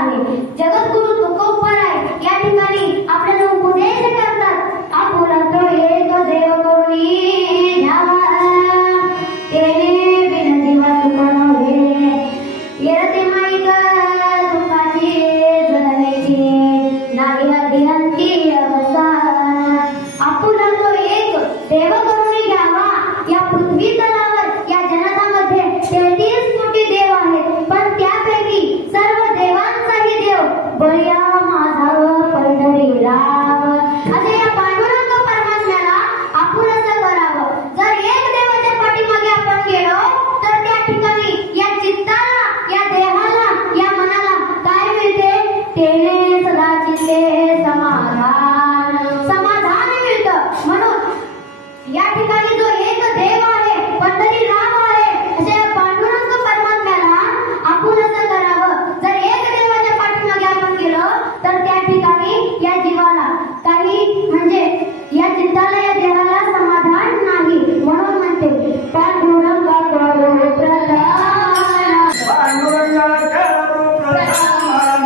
आहे. जगद्गुरु तुकोबाराय या ठिकाणी आपल्याला उपदेश करतात. आपुला तो एक देव करुणी घ्यावा, तेने बिन जीवा सुख नव्हे. येरते माईक दुःखाची जगण्याची नाही अधियांची अवसान. आपुला तो एक देव करुणी घ्यावा. या पृथ्वी तलावर या जगतामध्ये 33 कोटी देव आहेत, पण त्यापैकी सर्व देवांचाही देव बळीया माधव पंढरीराव असे या पांडुरंग परमात्म्याला आपण असं करावं. जर एक देवाच्या पाठीमागे आपण गेलो तर त्या ठिकाणी या चित्ताला, या देहाला, या मनाला काय मिळते? तेने सदा चित्ते समाधान, समाधान मिळतं. म्हणून या ठिकाणी जो एक देव आहे, पंढरीराव आहे, अशा या पांडुरंग परमात्म्याला आपण असं करावं. जर एक देवाच्या पाठीमागे आपण गेलो तर त्या ठिकाणी या जीवाला काही म्हणजे या चित्ताला, या देहाला समाधान नाही. म्हणून म्हणते पांडुरंगा करो प्रधान, पांडुरंगा करो प्रधान.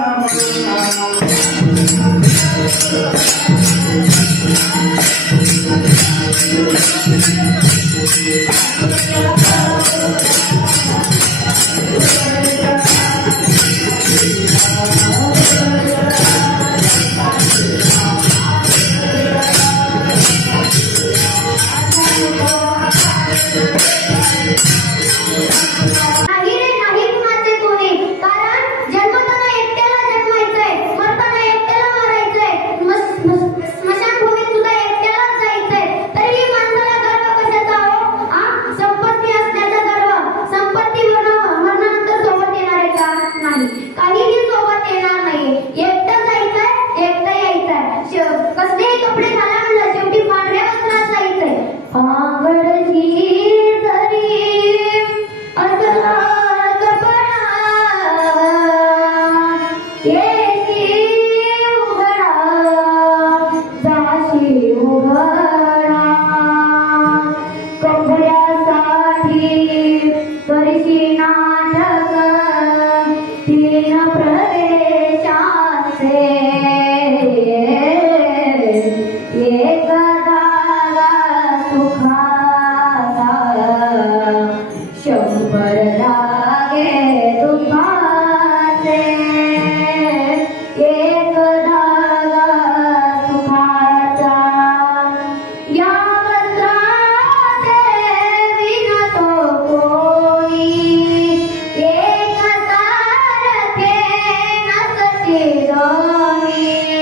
नाही रे नाही कुणाचे कोणी. कारण जन्मताना एकट्याला जन्मायचंय, मरताना एकट्याला मरायचंय, स्मशानभूमीत सुद्धा एकट्यालाच जायचंय. तरीही माणसाला गर्व कशाचा हो? संपत्ती असण्याचा गर्व. संपत्ती मरणानंतर सोबत येणार आहे का? नाही, काहीही सोबत येणार नाही. एकटं जायचंय, एकटं यायचंय. कसलेही कपडे घाला म्हणलं शेवटी पांढऱ्या वस्त्रात जायचंय. पांगडची जरी असला कपडा येशी उघडा, जाशी उघडा. कपड्यासाठी करशी नाटक, 3 प्रवेशाचे एक धागा सुखाचा, 100 धागे दुःखाचे. एक धागा सुखाचा या वस्त्राचे विणतो कोणी, एक सारखे नसते दोन्ही.